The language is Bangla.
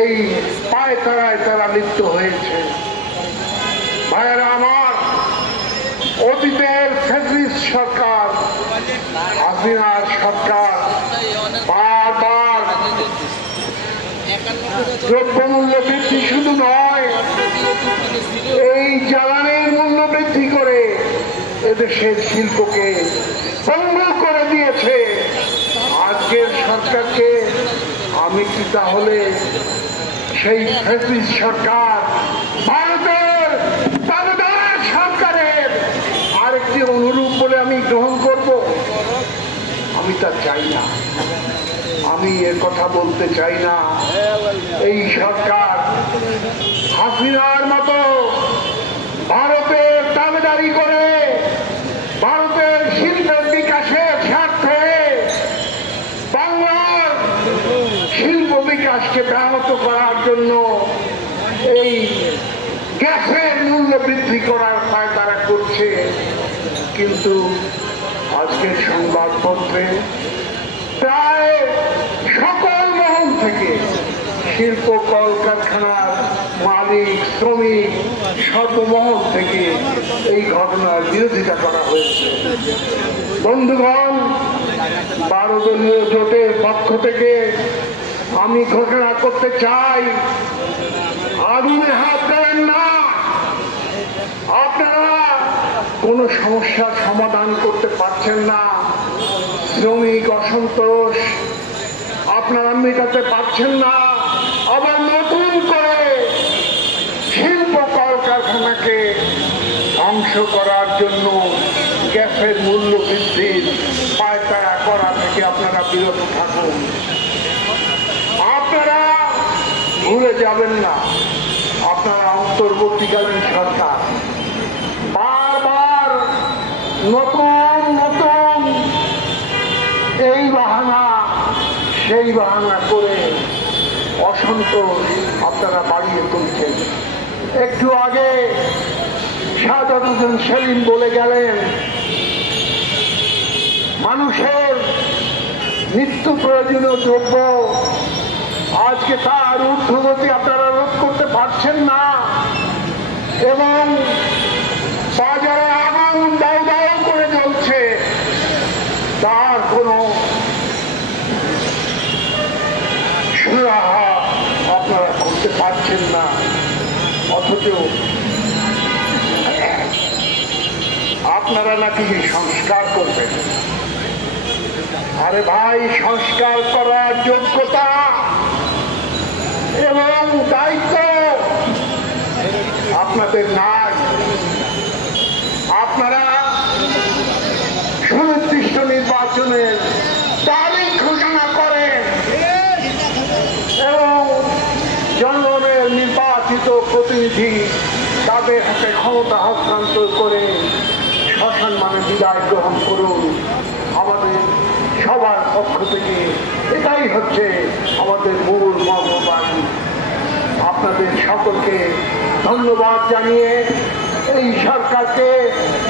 এই পায়তারায় তারা লিপ্ত হয়েছে। ভাইয়েরা আমার, অতীতের ফ্যাসিস্ট সরকার, হাসিনার সরকার বারবার দ্রব্যমূল্য বৃদ্ধি শুধু নয়, এই জ্বালানির মূল্য বৃদ্ধি করে এদেশের শিল্পকে ভঙ্গ করে দিয়েছে। আজকের সরকারকে আমি কি তাহলে সেই ফ্যাসিস্ট সরকার, ভারতের তাবেদার সরকারের আরেকটি অনুরূপ বলে আমি গ্রহণ করব? আমি তা চাই না, আমি এর কথা বলতে চাই না। এই সরকার হাসিনার মতো ভারতের দাবিদারি করে ভারতের শিল্পের বিকাশের স্বার্থে বাংলার শিল্প বিকাশকে ব্যাহত করার জন্য এই গ্যাসের মূল্য বৃদ্ধি করার পায় তারা করছে। কিন্তু আজকের সংবাদপত্রে প্রায় সকল মহল থেকে, শিল্প কলকারখানার মালিক, শ্রমিক, সর্বমহল থেকে এই ঘটনার বিরোধিতা করা হয়েছে। বন্ধুগণ, 12 দলীয় জোটের পক্ষ থেকে আমি ঘোষণা করতে চাই, আগুনে হাত দেবেন না। আপনারা কোন সমস্যার সমাধান করতে পারছেন না, শ্রমিক অসন্তোষ আপনারা মেটাতে পারছেন না, আবার নতুন করে শিল্প কলকারখানাকে ধ্বংস করার জন্য গ্যাসের মূল্য বৃদ্ধির পায়তারা করা থেকে আপনারা বিরত থাকুন। আপনারা ভুলে যাবেন না, আপনারা অন্তর্বর্তীকালীন সরকার বারবার নতুন নতুন এই বাহানা সেই বাহানা করে অসন্তোষ আপনারা বাড়িয়ে তুলছেন। একটু আগে শাহাদাত হোসেন সেলিম বলে গেলেন, মানুষের নিত্য প্রয়োজনীয় দ্রব্য আজকে তার ঊর্ধ্বগতি আপনারা রোধ করতে পারছেন না, এবং বাজারে আগুন দাউ দাউ করে জ্বলছে, তার কোনো সুরাহা আপনারা করতে পারছেন না। অথচ আপনারা নাকি সংস্কার করবেন। আরে ভাই, সংস্কার করার যোগ্যতা এবং দায়িত্ব আপনাদের নাই। আপনারা সুনির্দিষ্ট নির্বাচনের তারিখ ঘোষণা করেন এবং জনগণের নির্বাচিত প্রতিনিধি তাদের হাতে ক্ষমতা হস্তান্তর করে সসম্মানে বিদায় গ্রহণ করুন। আমাদের সবার পক্ষ থেকে এটাই হচ্ছে আমাদের মূল মর্মবাণী। আপনাদের সকলকে ধন্যবাদ জানিয়ে এই সরকারকে